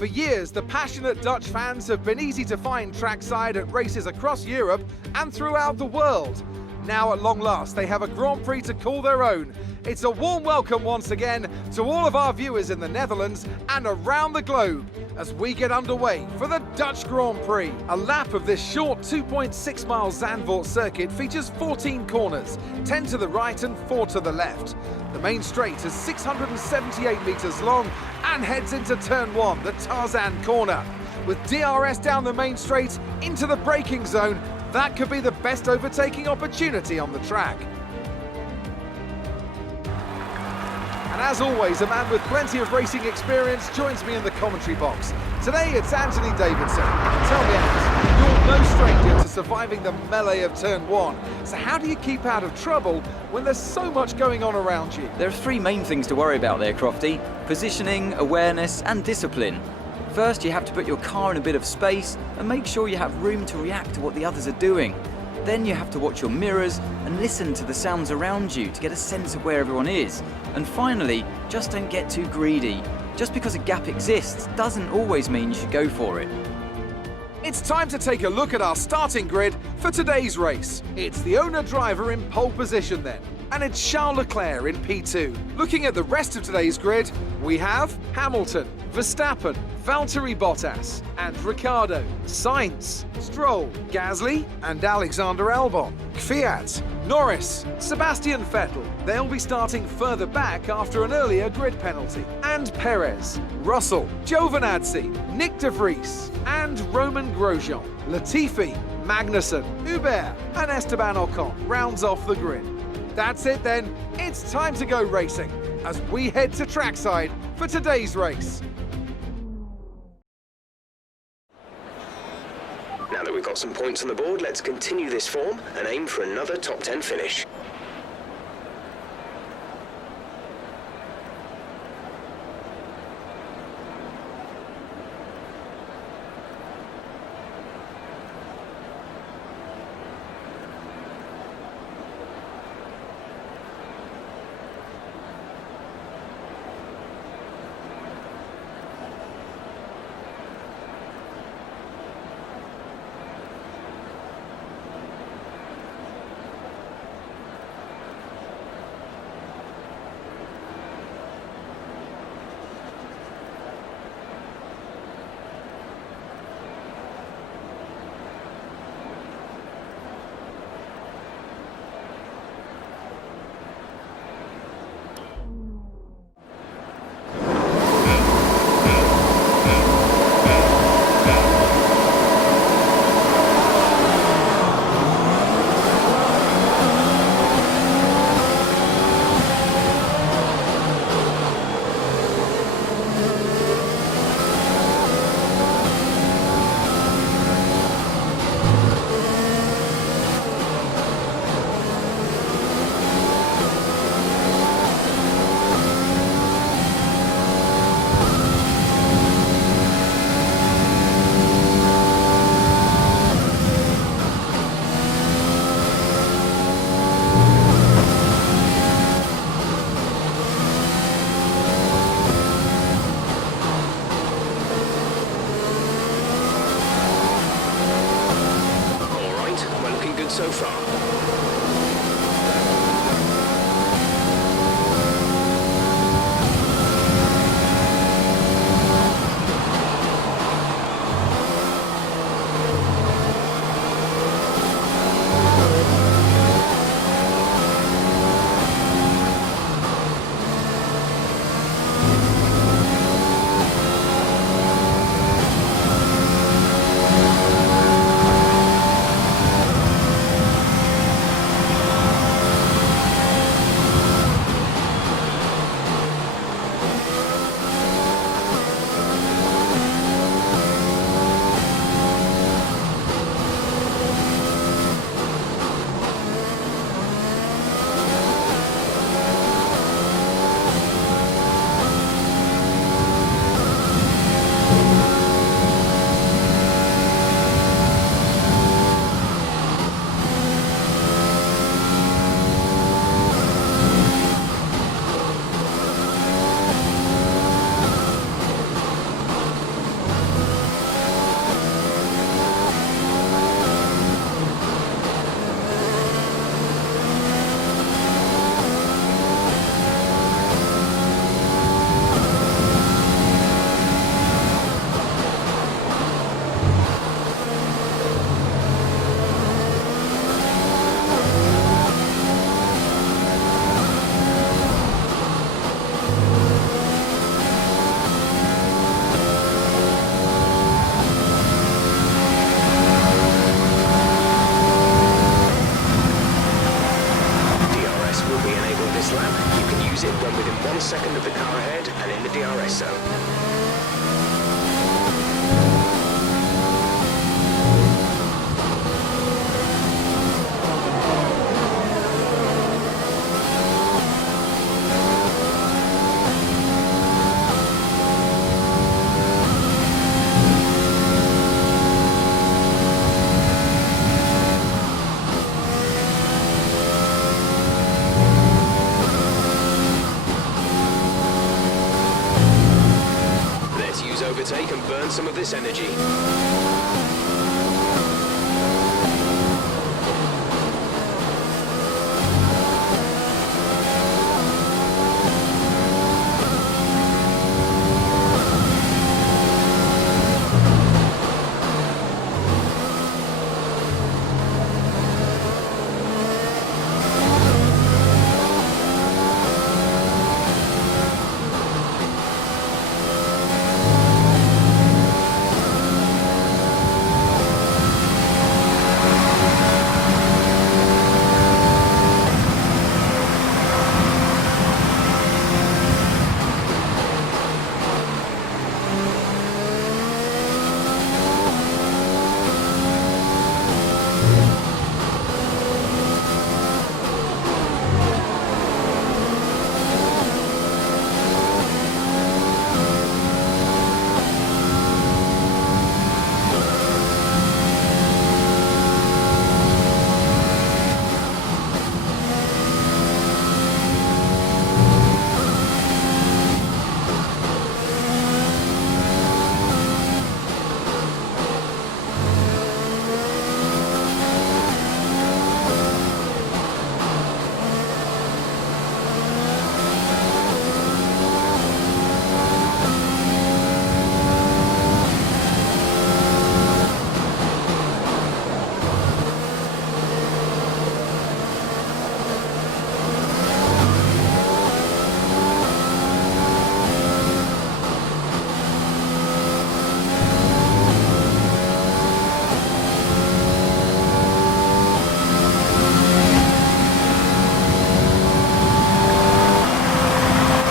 For years, the passionate Dutch fans have been easy to find trackside at races across Europe and throughout the world. Now at long last, they have a Grand Prix to call their own. It's a warm welcome once again to all of our viewers in the Netherlands and around the globe as we get underway for the Dutch Grand Prix. A lap of this short 2.6 mile Zandvoort circuit features 14 corners, 10 to the right and 4 to the left. The main straight is 678 metres long and heads into turn 1, the Tarzan corner. With DRS down the main straight into the braking zone, that could be the best overtaking opportunity on the track. And as always, a man with plenty of racing experience joins me in the commentary box. Today it's Anthony Davidson. Tell me, Ant, you're no stranger to surviving the melee of turn 1. So how do you keep out of trouble when there's so much going on around you? There are three main things to worry about there, Crofty: positioning, awareness and discipline. First, you have to put your car in a bit of space and make sure you have room to react to what the others are doing. Then you have to watch your mirrors and listen to the sounds around you to get a sense of where everyone is. And finally, just don't get too greedy. Just because a gap exists doesn't always mean you should go for it. It's time to take a look at our starting grid for today's race. It's the owner-driver in pole position then, and it's Charles Leclerc in P2. Looking at the rest of today's grid, we have Hamilton, Verstappen, Valtteri Bottas and Ricciardo, Sainz, Stroll, Gasly and Alexander Albon, Kvyat, Norris, Sebastian Vettel. They'll be starting further back after an earlier grid penalty. And Perez, Russell, Giovinazzi, Nick de Vries and Roman Grosjean, Latifi, Magnussen, Hubert and Esteban Ocon rounds off the grid. That's it then, it's time to go racing as we head to trackside for today's race. Now that we've got some points on the board, let's continue this form and aim for another top 10 finish. this lap, you can use it when within 1 second of the car ahead and in the DRS zone. Let's use overtake and burn some of this energy.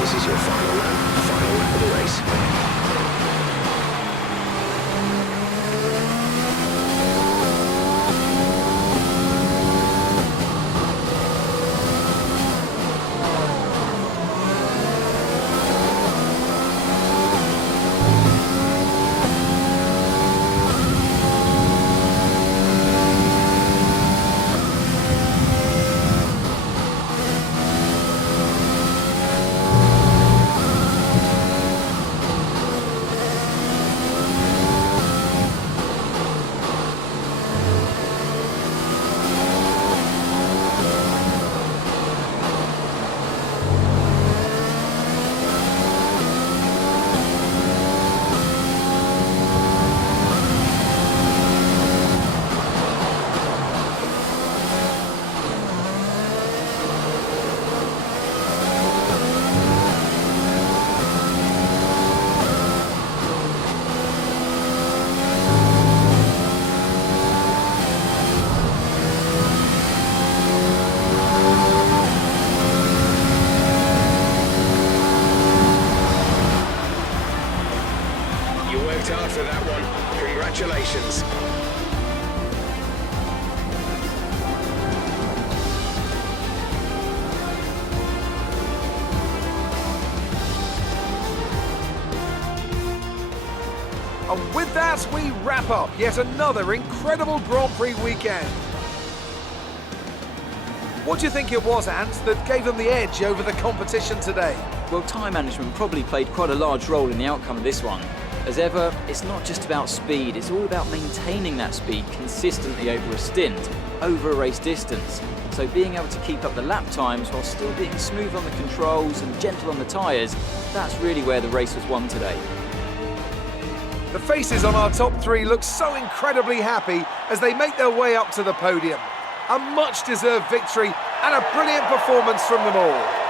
This is your final lap of the race. You worked hard for that one. Congratulations. And with that, we wrap up yet another incredible Grand Prix weekend. What do you think it was, Ant, that gave them the edge over the competition today? Well, time management probably played quite a large role in the outcome of this one. As ever, it's not just about speed, it's all about maintaining that speed consistently over a stint, over a race distance. So being able to keep up the lap times while still being smooth on the controls and gentle on the tyres, that's really where the race was won today. The faces on our top three look so incredibly happy as they make their way up to the podium. A much-deserved victory and a brilliant performance from them all.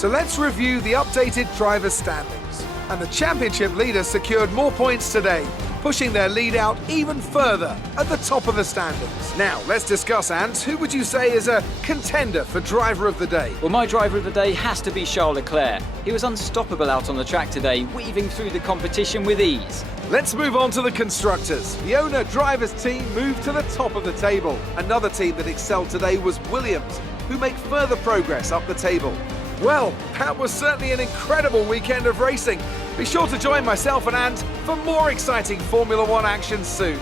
So let's review the updated driver standings. And the championship leader secured more points today, pushing their lead out even further at the top of the standings. Now, let's discuss, Ant. Who would you say is a contender for driver of the day? Well, my driver of the day has to be Charles Leclerc. He was unstoppable out on the track today, weaving through the competition with ease. Let's move on to the constructors. The owner drivers team moved to the top of the table. Another team that excelled today was Williams, who make further progress up the table. Well, that was certainly an incredible weekend of racing. Be sure to join myself and Ant for more exciting Formula One action soon.